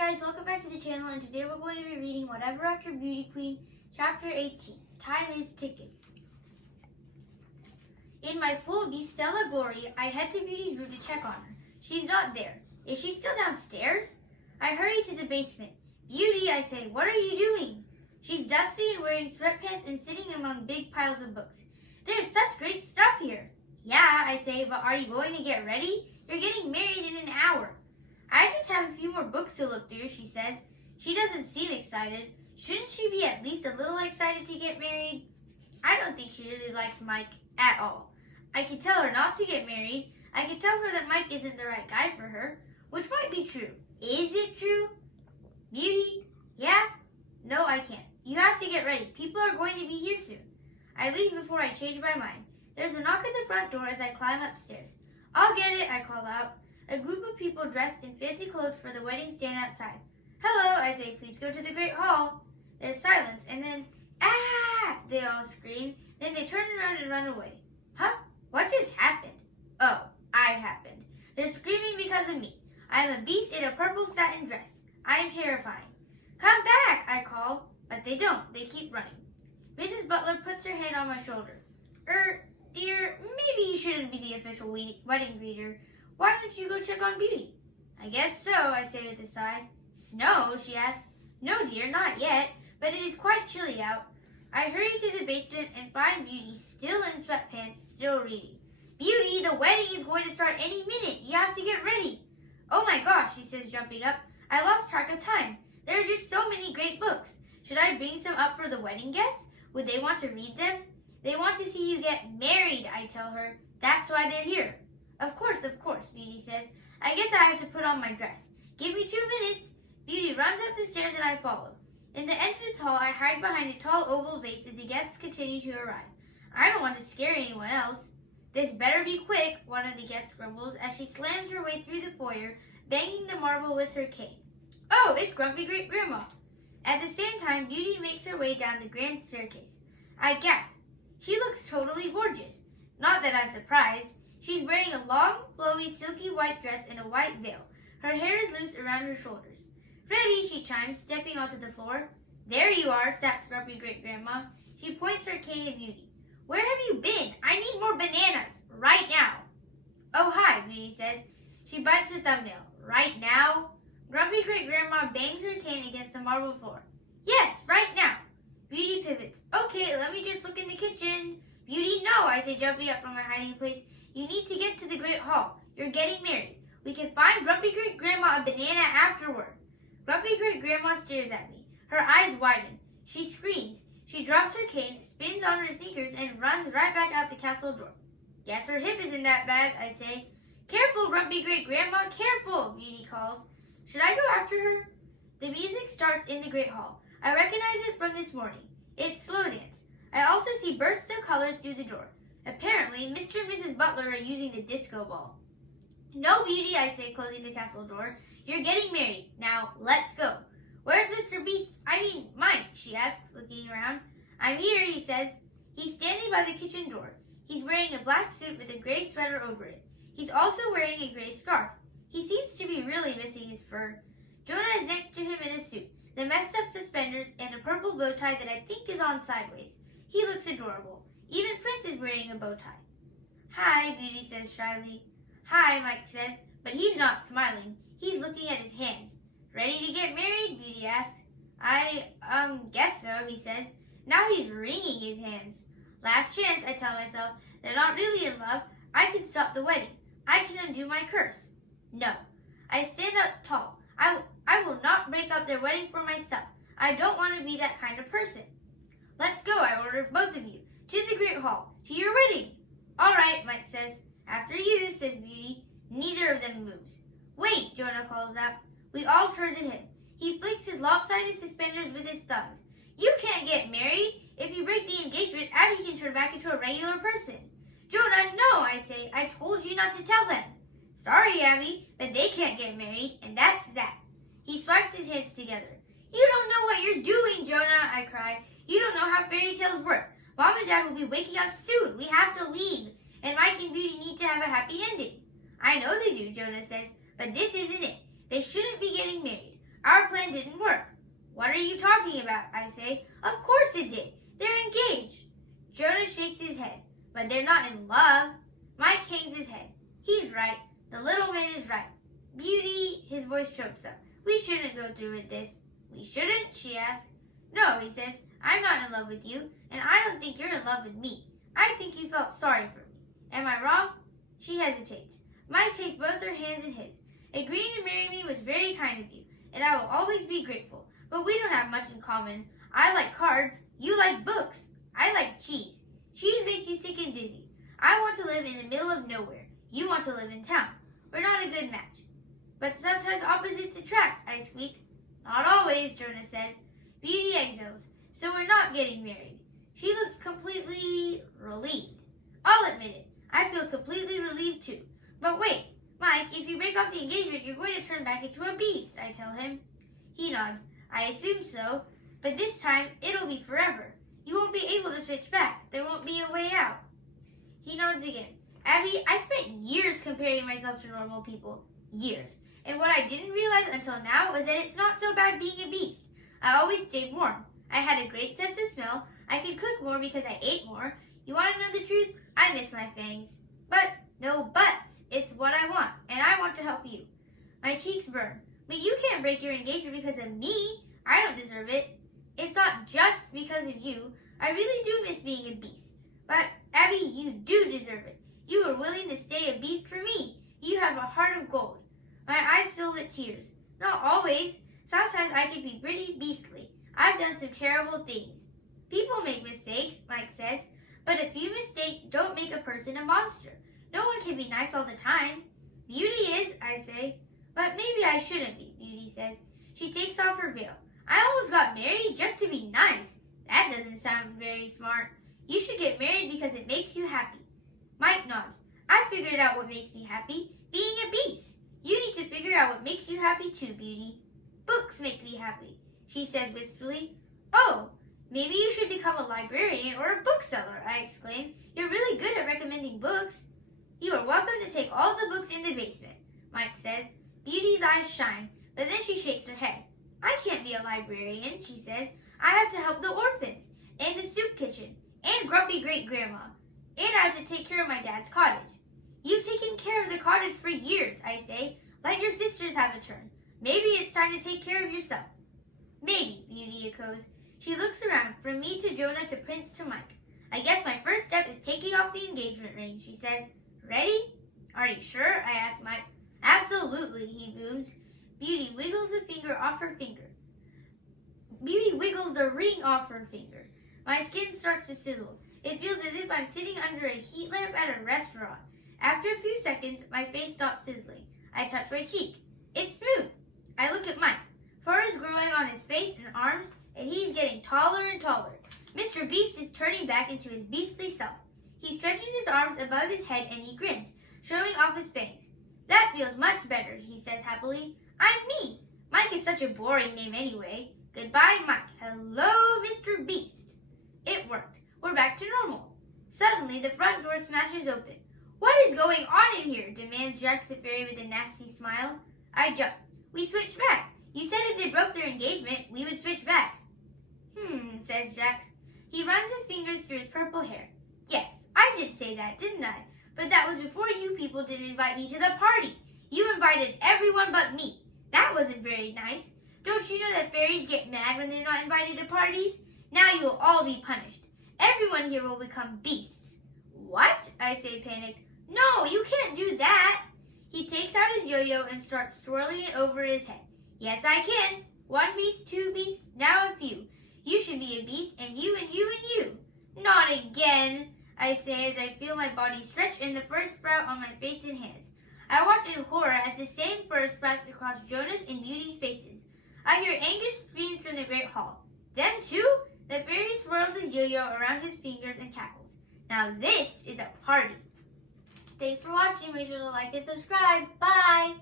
guys, welcome back to the channel, and today we're going to be reading Whatever After Beauty Queen, Chapter 18, Time is Ticking. In my full Stella glory, I head to Beauty's room to check on her. She's not there. Is she still downstairs? I hurry to the basement. Beauty, I say, what are you doing? She's dusty and wearing sweatpants and sitting among big piles of books. There's such great stuff here. Yeah, I say, but are you going to get ready? You're getting married in an hour. I just have a few more books to look through, she says. She doesn't seem excited. Shouldn't she be at least a little excited to get married? I don't think she really likes Mike at all. I can tell her not to get married. I can tell her that Mike isn't the right guy for her, which might be true. Is it true? Beauty? Yeah? No, I can't. You have to get ready. People are going to be here soon. I leave before I change my mind. There's a knock at the front door as I climb upstairs. I'll get it, I call out. A group of people dressed in fancy clothes for the wedding stand outside. Hello, I say, please go to the Great Hall. There's silence, and then, ah! They all scream. Then they turn around and run away. Huh? What just happened? Oh, I happened. They're screaming because of me. I am a beast in a purple satin dress. I am terrifying. Come back, I call, but they don't. They keep running. Mrs. Butler puts her hand on my shoulder. Dear, maybe you shouldn't be the official wedding greeter. Why don't you go check on Beauty? I guess so, I say with a sigh. Snow, she asks. No, dear, not yet, but it is quite chilly out. I hurry to the basement and find Beauty still in sweatpants, still reading. Beauty, the wedding is going to start any minute. You have to get ready. Oh my gosh, she says, jumping up. I lost track of time. There are just so many great books. Should I bring some up for the wedding guests? Would they want to read them? They want to see you get married, I tell her. That's why they're here. Of course, Beauty says. I guess I have to put on my dress. Give me 2 minutes. Beauty runs up the stairs and I follow. In the entrance hall, I hide behind a tall oval vase as the guests continue to arrive. I don't want to scare anyone else. This better be quick, one of the guests grumbles as she slams her way through the foyer, banging the marble with her cane. Oh, it's Grumpy Great Grandma. At the same time, Beauty makes her way down the grand staircase. I gasp. She looks totally gorgeous. Not that I'm surprised. She's wearing a long, flowy, silky white dress and a white veil. Her hair is loose around her shoulders. Ready, she chimes, stepping onto the floor. There you are, snaps Grumpy Great Grandma. She points her cane at Beauty. Where have you been? I need more bananas, right now. Oh, hi, Beauty says. She bites her thumbnail. Right now? Grumpy Great Grandma bangs her cane against the marble floor. Yes, right now. Beauty pivots. Okay, let me just look in the kitchen. Beauty, no, I say, jumping up from my hiding place. You need to get to the Great Hall. You're getting married. We can find Grumpy Great Grandma a banana afterward. Grumpy Great Grandma stares at me. Her eyes widen. She screams. She drops her cane, spins on her sneakers, and runs right back out the castle door. Guess her hip isn't that bad, I say. Careful, Grumpy Great Grandma, careful, Beauty calls. Should I go after her? The music starts in the Great Hall. I recognize it from this morning. It's slow dance. I also see bursts of color through the door. Apparently, Mr. and Mrs. Butler are using the disco ball. No, Beauty, I say, closing the castle door. You're getting married. Now, let's go. Where's Mr. Mike, she asks, looking around. I'm here, he says. He's standing by the kitchen door. He's wearing a black suit with a gray sweater over it. He's also wearing a gray scarf. He seems to be really missing his fur. Jonah is next to him in a suit, the messed up suspenders, and a purple bow tie that I think is on sideways. He looks adorable. Even Prince is wearing a bow tie. Hi, Beauty says shyly. Hi, Mike says, but he's not smiling. He's looking at his hands. Ready to get married? Beauty asks. I guess so, he says. Now he's wringing his hands. Last chance, I tell myself. They're not really in love. I can stop the wedding. I can undo my curse. No. I stand up tall. I will not break up their wedding for myself. I don't want to be that kind of person. Let's go, I order, both of you. To the Great Hall. To your wedding. All right, Mike says. After you, says Beauty. Neither of them moves. Wait, Jonah calls out. We all turn to him. He flicks his lopsided suspenders with his thumbs. You can't get married. If you break the engagement, Abby can turn back into a regular person. Jonah, no, I say. I told you not to tell them. Sorry, Abby, but they can't get married, and that's that. He swipes his hands together. You don't know what you're doing, Jonah, I cry. You don't know how fairy tales work. Mom and Dad will be waking up soon. We have to leave. And Mike and Beauty need to have a happy ending. I know they do, Jonah says, but this isn't it. They shouldn't be getting married. Our plan didn't work. What are you talking about? I say. Of course it did. They're engaged. Jonas shakes his head. But they're not in love. Mike hangs his head. He's right. The little man is right. Beauty, his voice chokes up. We shouldn't go through with this. We shouldn't? She asks. No, he says. I'm not in love with you, and I don't think you're in love with me. I think you felt sorry for me. Am I wrong? She hesitates. Mike takes both her hands in his. Agreeing to marry me was very kind of you, and I will always be grateful. But we don't have much in common. I like cards. You like books. I like cheese. Cheese makes you sick and dizzy. I want to live in the middle of nowhere. You want to live in town. We're not a good match. But sometimes opposites attract, I squeak. Not always, Jonas says. Beauty exhales. So we're not getting married. She looks completely relieved. I'll admit it. I feel completely relieved too. But wait, Mike, if you break off the engagement, you're going to turn back into a beast, I tell him. He nods. I assume so. But this time, it'll be forever. You won't be able to switch back. There won't be a way out. He nods again. Abby, I spent years comparing myself to normal people. Years. And what I didn't realize until now was that it's not so bad being a beast. I always stayed warm. I had a great sense of smell. I could cook more because I ate more. You want to know the truth? I miss my fangs. But, no buts. It's what I want, and I want to help you. My cheeks burn. But you can't break your engagement because of me. I don't deserve it. It's not just because of you. I really do miss being a beast. But, Abby, you do deserve it. You were willing to stay a beast for me. You have a heart of gold. My eyes fill with tears. Not always. Sometimes I can be pretty beastly. I've done some terrible things. People make mistakes, Mike says, but a few mistakes don't make a person a monster. No one can be nice all the time. Beauty is, I say. But maybe I shouldn't be, Beauty says. She takes off her veil. I almost got married just to be nice. That doesn't sound very smart. You should get married because it makes you happy. Mike nods. I figured out what makes me happy. Being a beast. You need to figure out what makes you happy too, Beauty. Books make me happy, she said wistfully. Oh, maybe you should become a librarian or a bookseller, I exclaimed. You're really good at recommending books. You are welcome to take all the books in the basement, Mike says. Beauty's eyes shine, but then she shakes her head. I can't be a librarian, she says. I have to help the orphans, and the soup kitchen, and grumpy great-grandma, and I have to take care of my dad's cottage. You've taken care of the cottage for years, I say. Let your sisters have a turn. Maybe it's time to take care of yourself. Maybe, Beauty echoes. She looks around, from me to Jonah to Prince to Mike. I guess my first step is taking off the engagement ring, she says. Ready? Are you sure? I ask Mike. Absolutely, he booms. Beauty wiggles the finger off her finger. Beauty wiggles the ring off her finger. My skin starts to sizzle. It feels as if I'm sitting under a heat lamp at a restaurant. After a few seconds, my face stops sizzling. I touch my cheek. It's smooth. I look at Mike. Fur is growing on his face and arms, and he's getting taller and taller. Mr. Beast is turning back into his beastly self. He stretches his arms above his head and he grins, showing off his fangs. That feels much better, he says happily. I'm me. Mike is such a boring name anyway. Goodbye, Mike. Hello, Mr. Beast. It worked. We're back to normal. Suddenly, the front door smashes open. What is going on in here? Demands Jax the fairy with a nasty smile. I jump. We switched back. You said if they broke their engagement, we would switch back. Says Jax. He runs his fingers through his purple hair. Yes, I did say that, didn't I? But that was before you people didn't invite me to the party. You invited everyone but me. That wasn't very nice. Don't you know that fairies get mad when they're not invited to parties? Now you'll all be punished. Everyone here will become beasts. What? I say panicked. No, you can't do that. He takes out his yo-yo and starts swirling it over his head. Yes, I can. 1 beast, 2 beasts, now a few. You should be a beast, and you and you and you. Not again, I say as I feel my body stretch and the fur sprout on my face and hands. I watch in horror as the same fur sprouts across Jonas and Beauty's faces. I hear angry screams from the great hall. Them too? The fairy swirls his yo-yo around his fingers and cackles. Now this is a party. Thanks for watching. Make sure to like and subscribe. Bye!